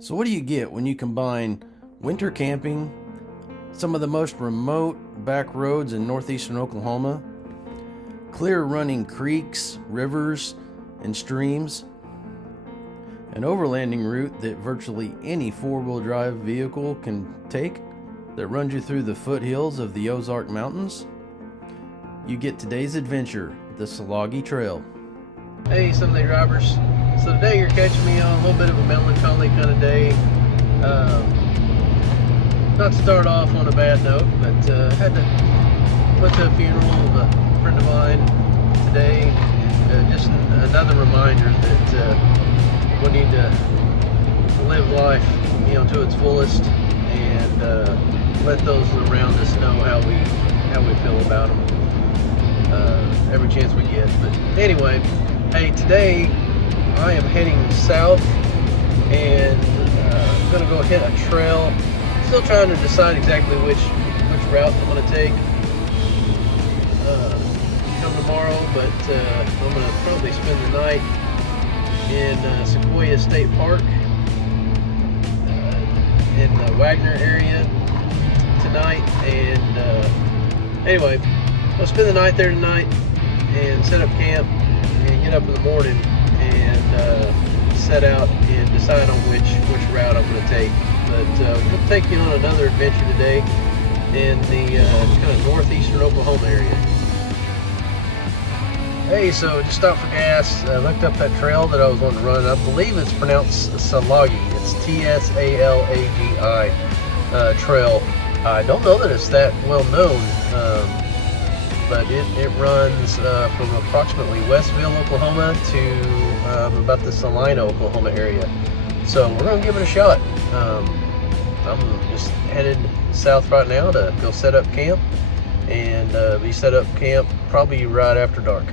So what do you get when you combine winter camping, some of the most remote back roads in northeastern Oklahoma, clear running creeks, rivers, and streams, an overlanding route that virtually any four-wheel drive vehicle can take that runs you through the foothills of the Ozark Mountains? You get today's adventure, the Tsalagi Trail. Hey Sunday drivers, so today you're catching me on a little bit of a melancholy kind of day. Not to start off on a bad note, but had to went to a funeral of a friend of mine today, and just another reminder that we need to live life, to its fullest, and let those around us know how we feel about them every chance we get. But anyway, hey, today I am heading south and I'm going to go hit a trail. Still trying to decide exactly which route I'm going to take come tomorrow, but I'm going to probably spend the night in Sequoia State Park in the Wagner area tonight. And anyway, I'll spend the night there tonight and set up camp and get up in the morning and set out and decide on which route I'm going to take. But we'll take you on another adventure today in the kind of northeastern Oklahoma area. Hey, so just stopped for gas. I looked up that trail that I was wanting to run. I believe it's pronounced Tsalagi. It's Tsalagi trail. I don't know that it's that well known, but it runs from approximately Westville, Oklahoma to about the Salina, Oklahoma area. So we're going to give it a shot. I'm just headed south right now to go set up camp, and be set up camp probably right after dark.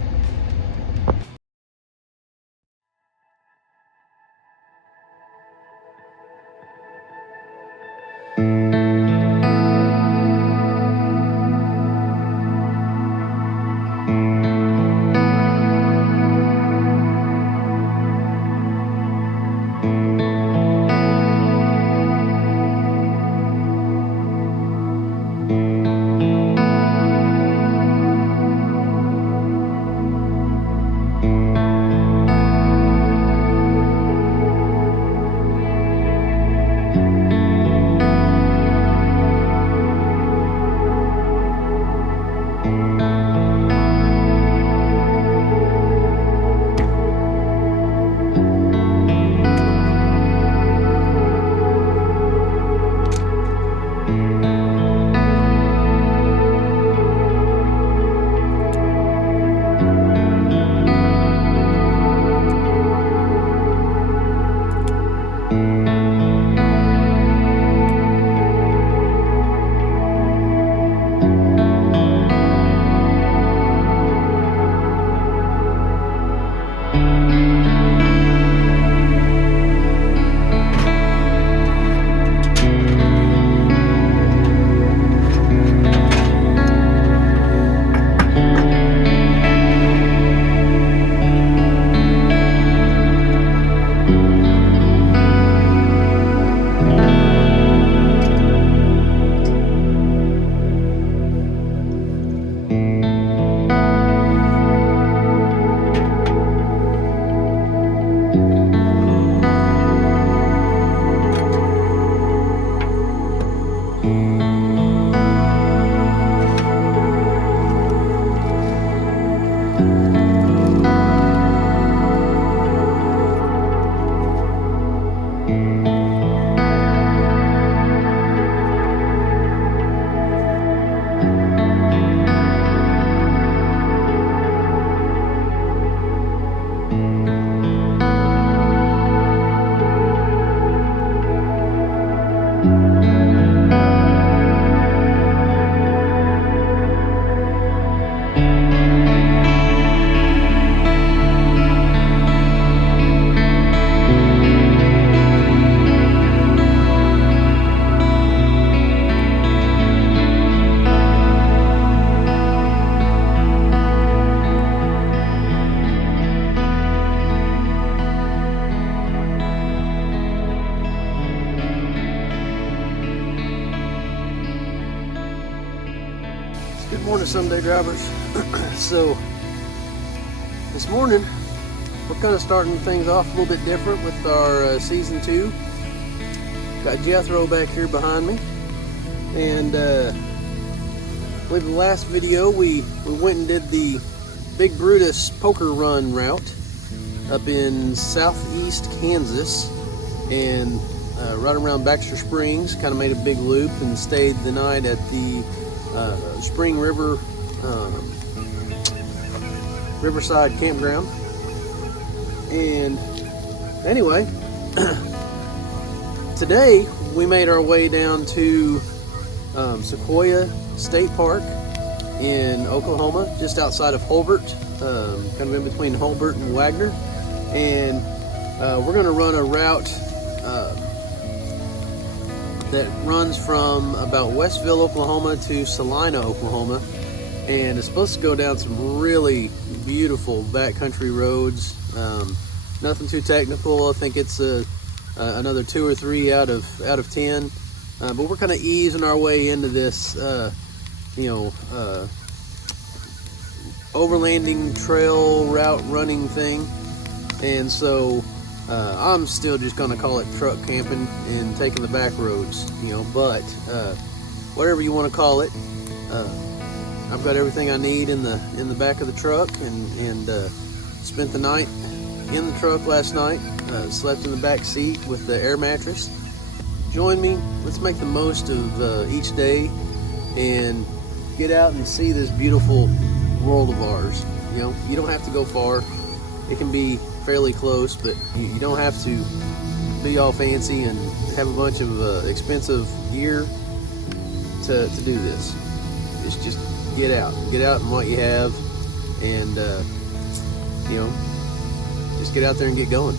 Morning, Sunday drivers. So this morning we're kind of starting things off a little bit different with our season 2. Got Jethro back here behind me, and with the last video we went and did the Big Brutus Poker Run route up in southeast Kansas, and right around Baxter Springs. Kind of made a big loop and stayed the night at the Spring River Riverside Campground. And anyway, today we made our way down to Sequoia State Park in Oklahoma, just outside of Holbert, kind of in between Holbert and Wagner. And we're going to run a route that runs from about Westville, Oklahoma to Salina, Oklahoma, and it's supposed to go down some really beautiful backcountry roads. Nothing too technical. I think it's another 2 or 3 out of 10. But we're kind of easing our way into this, overlanding trail route running thing, and so I'm still just going to call it truck camping and taking the back roads, but whatever you want to call it, I've got everything I need in the back of the truck, and spent the night in the truck last night. Slept in the back seat with the air mattress. Join me. Let's make the most of each day and get out and see this beautiful world of ours. You don't have to go far. It can be fairly close, but you don't have to be all fancy and have a bunch of expensive gear to do this. It's just get out in what you have, and just get out there and get going.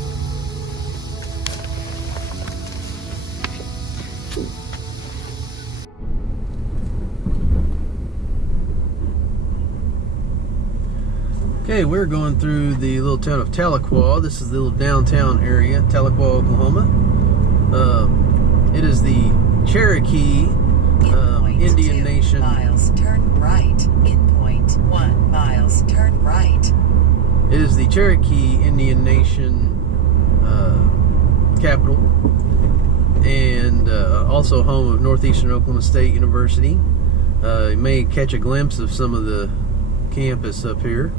Okay, we're going through the little town of Tahlequah. This is the little downtown area, Tahlequah, Oklahoma. It is the Cherokee Indian Nation. Miles, turn right. In 0.1 miles, turn right. It is the Cherokee Indian Nation capital, and also home of Northeastern Oklahoma State University. You may catch a glimpse of some of the campus up here.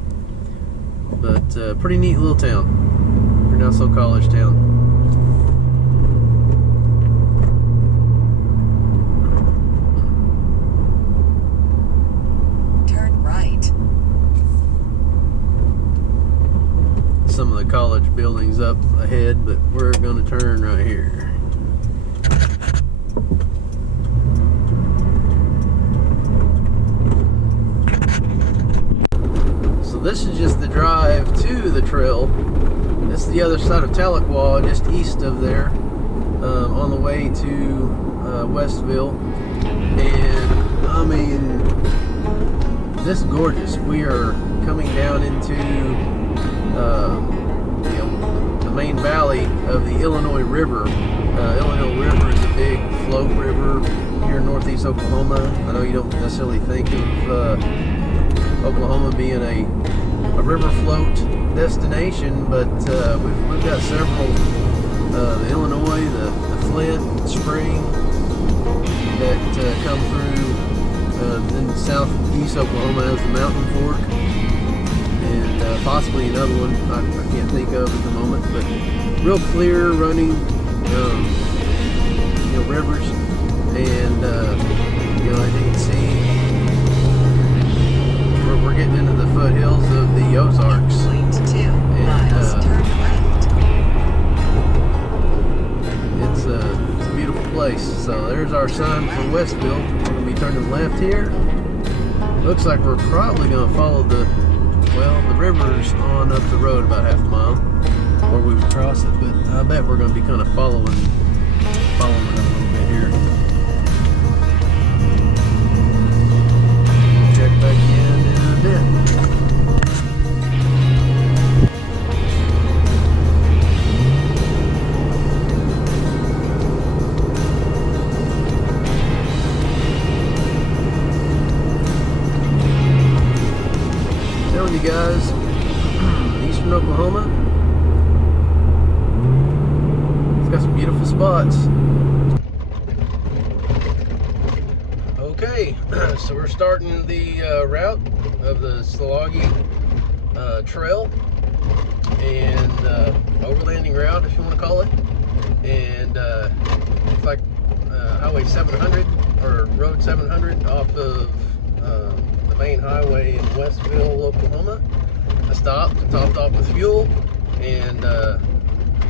But pretty neat little town. Pretty not so college town. Turn right. Some of the college buildings up ahead, but we're going to turn right here. This is just the drive to the trail. This is the other side of Tahlequah, just east of there, on the way to Westville. And I mean, this is gorgeous. We are coming down into the main valley of the Illinois River. Illinois River is a big flow river here in northeast Oklahoma. I know you don't necessarily think of Oklahoma being a river float destination, but we've got several, the Illinois, the Flint, Spring, that come through. In southeast Oklahoma has the Mountain Fork, and possibly another one I can't think of at the moment, but real clear running rivers, and as you can see, we're getting into the foothills of the Ozarks. 0.2 miles, turn left. It's a beautiful place. So there's our sign for Westville. We're going to be turning left here. Looks like we're probably going to follow the river's on up the road about half a mile, or we would cross it, but I bet we're going to be kind of following it a little bit here. Check back in a bit. some beautiful spots. Okay, so we're starting the route of the Tsalagi Trail and overlanding route, if you want to call it. And it's like Highway 700 or Road 700 off of the main highway in Westville, Oklahoma. I stopped and topped off with fuel and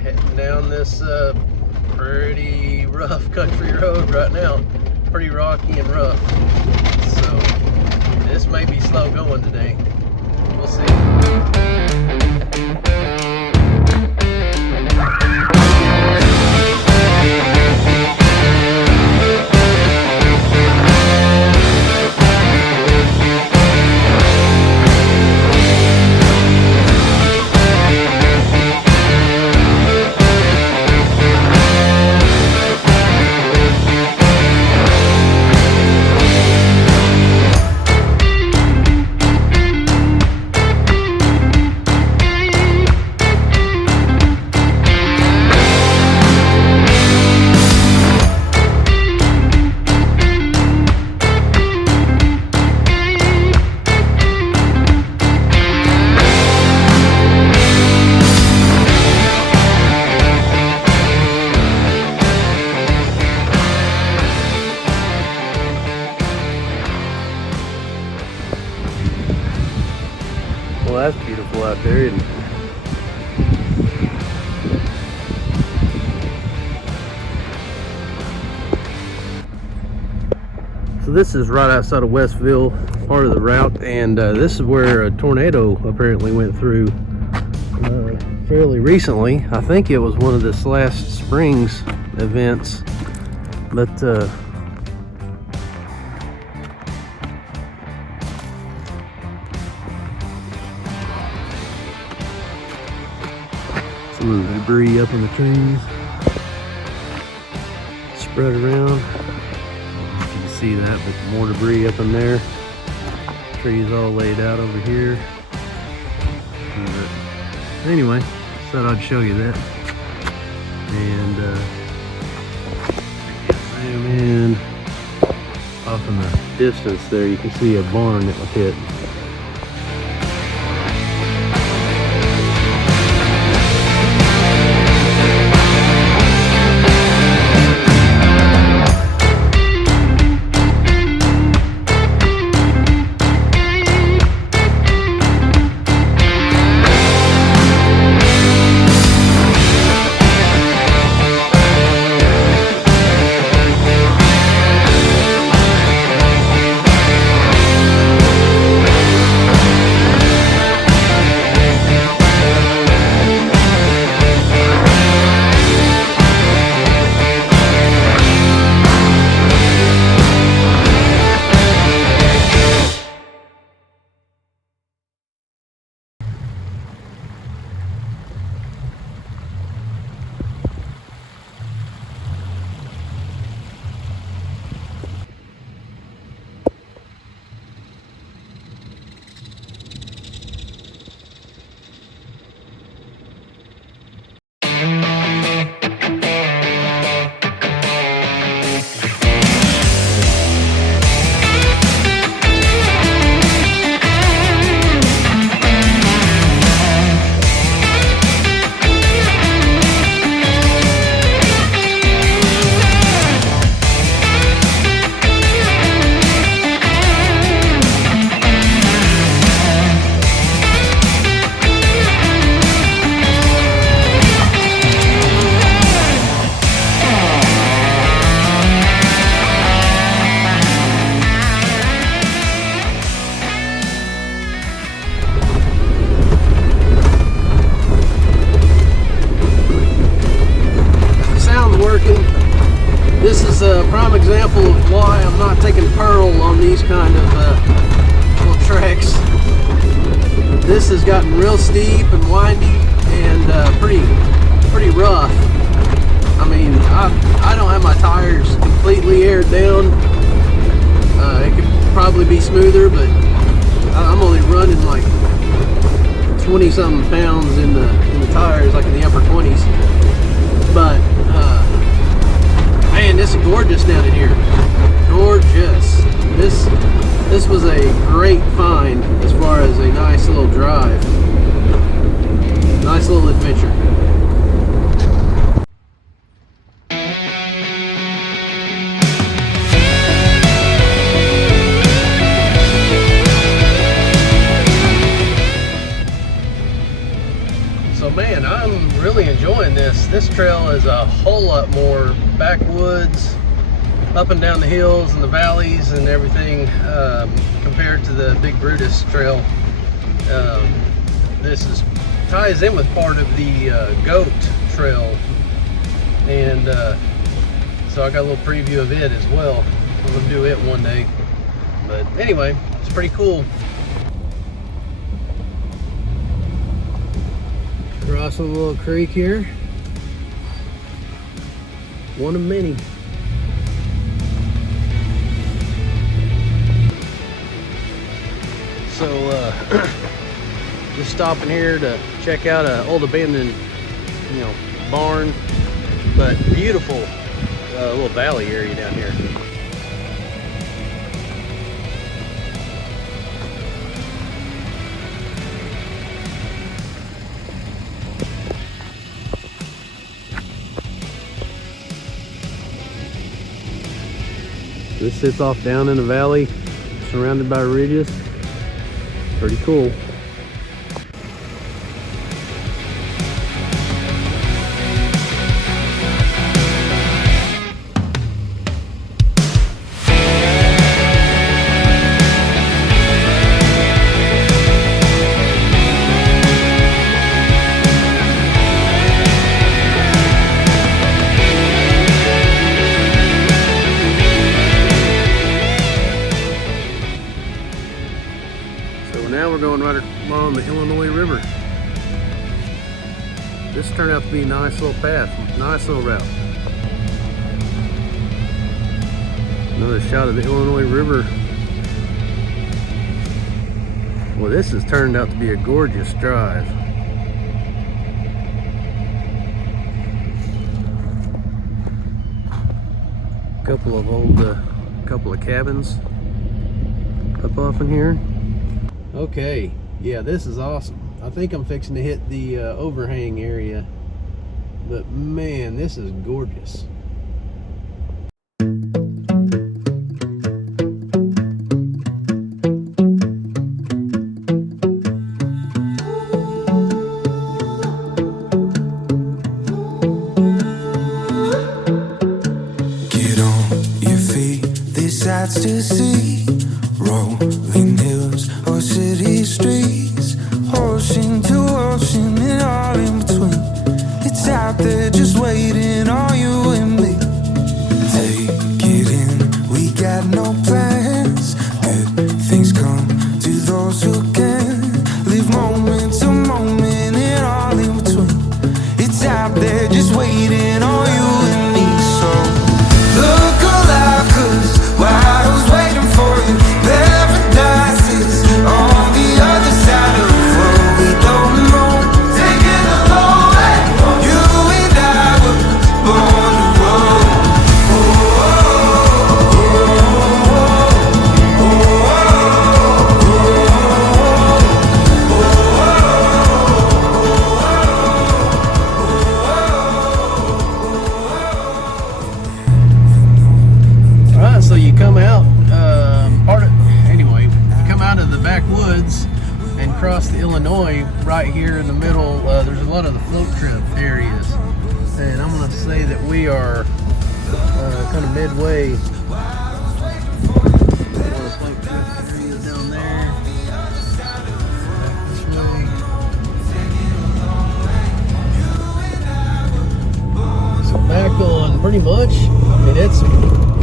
heading down this pretty rough country road right now. Pretty rocky and rough. So this may be slow going today. We'll see. Well, that's beautiful out there, isn't it? So this is right outside of Westville, part of the route, and this is where a tornado apparently went through fairly recently. I think it was one of this last spring's events, but some of the debris up in the trees spread around. You can see that, but more debris up in there. Trees all laid out over here. But anyway, thought I'd show you that. And zoom in. Off in the distance there, you can see a barn that was hit. This is a prime example of why I'm not taking Pearl on these kind of little treks. This has gotten real steep and windy and pretty rough. I mean, I don't have my tires completely aired down. It could probably be smoother, but I'm only running like 20-something pounds in the tires, like in the upper 20s. But is a whole lot more backwoods, up and down the hills and the valleys and everything, compared to the Big Brutus Trail. This ties in with part of the Goat Trail, and so I got a little preview of it as well. I'm gonna do it one day, but anyway, it's pretty cool. Cross a little creek here, one of many. So just stopping here to check out an old abandoned, barn, but beautiful little valley area down here. This sits off down in the valley, surrounded by ridges. Pretty cool. Now we're going right along the Illinois River. This turned out to be a nice little path, nice little route. Another shot of the Illinois River. Well, this has turned out to be a gorgeous drive. Couple of cabins up off in here. Okay, yeah, this is awesome. I think I'm fixing to hit the overhang area, but man, this is gorgeous. Get on your feet, these sights to see, rolling hills or city streets, ocean to ocean and all in between. It's out there just waiting on you and me. Take it in, we got no plans. Good things come to those who can. Live moment to moment and all in between. It's out there just waiting on you and me. So look alive, 'cause while I was waiting for you, paradise is on the other side of the road. We don't know, taking a long way. You and I were born to roll. Alright, so you come out, you come out of the backwoods and cross the Illinois right here in the middle. There's a lot of the float trip areas, and I'm going to say that we are kind of midway. A lot of float trip areas down there. Back this way. So back on pretty much, I mean, it's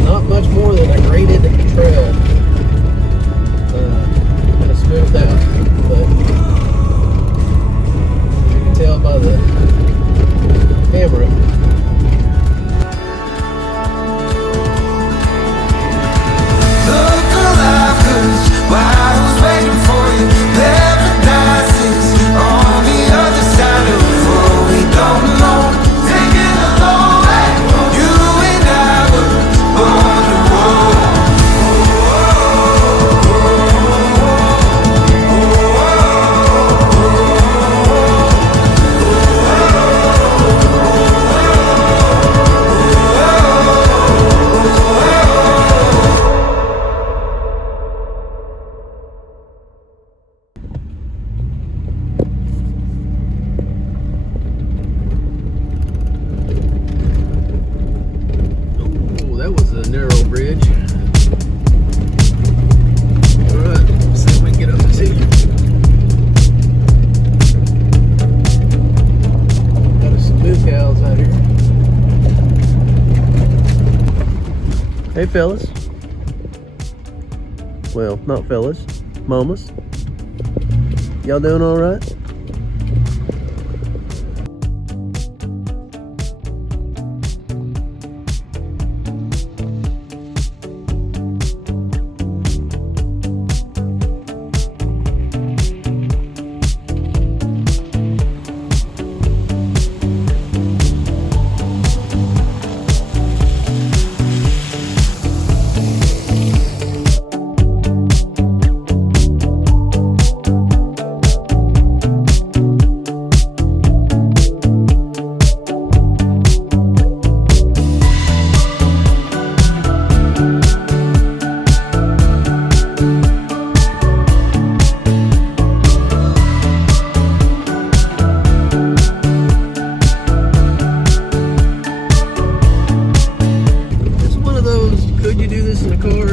not much more than a graded trail. Kind of smoothed out, but you can tell by the camera. Look alive, 'cause while I was waiting for you, paradise is on the other side of the road. We don't know, taking a long way. You and I were born to roll. Hey fellas. Well, not fellas, mamas. Y'all doing all right?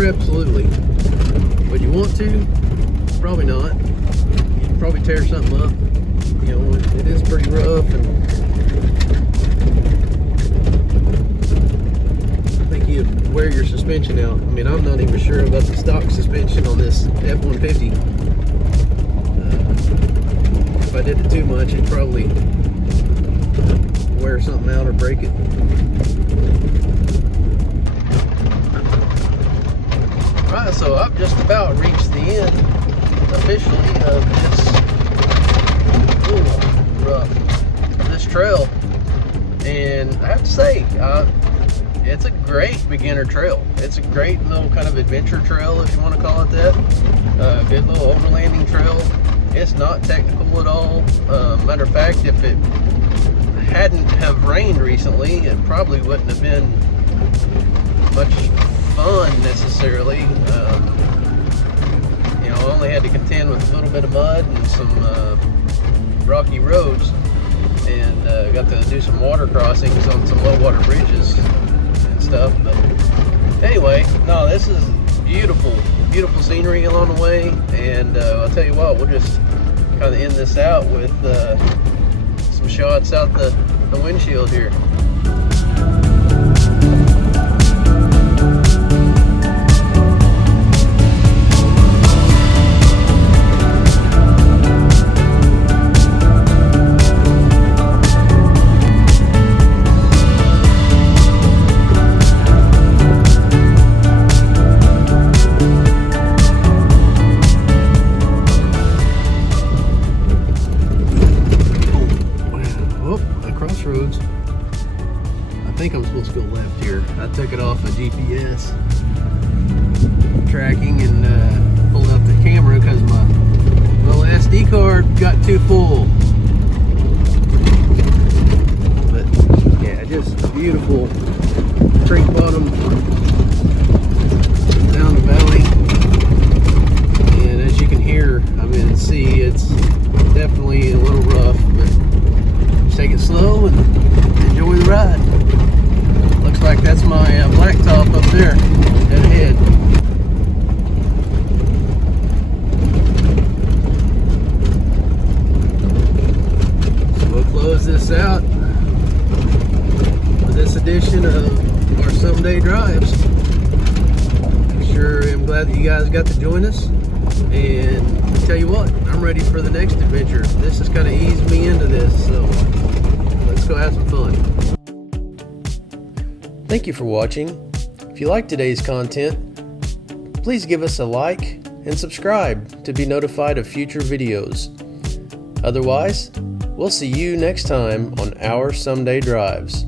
Absolutely. Would you want to? Probably not. You'd probably tear something up. You know, it is pretty rough, and I think you'd wear your suspension out. I mean, I'm not even sure about the stock suspension on this F-150. If I did it too much, it'd probably wear something out or break it. Alright, so I've just about reached the end officially of this trail, and I have to say, it's a great beginner trail. It's a great little kind of adventure trail, if you want to call it that. Good little overlanding trail. It's not technical at all. Matter of fact, if it hadn't have rained recently, it probably wouldn't have been much fun necessarily. You know, I only had to contend with a little bit of mud and some rocky roads, and got to do some water crossings on some low water bridges and stuff. But anyway, no, this is beautiful scenery along the way, and I'll tell you what, we'll just kind of end this out with some shots out the windshield here. Crossroads. I think I'm supposed to go left here. I took it off of GPS tracking and pulled out the camera because my little SD card got too full. But yeah, just beautiful creek bottom down the valley. And as you can hear, I mean, see, it's definitely a little rough, but take it slow and enjoy the ride. Looks like that's my blacktop up there, dead ahead. So we'll close this out with this edition of our Someday Drives. I sure am glad that you guys got to join us, and I'll tell you what, I'm ready for the next adventure. This has kind of eased me into this, so let's go have some fun. Thank you for watching. If you like today's content, please give us a like and subscribe to be notified of future videos. Otherwise, we'll see you next time on our Someday Drives.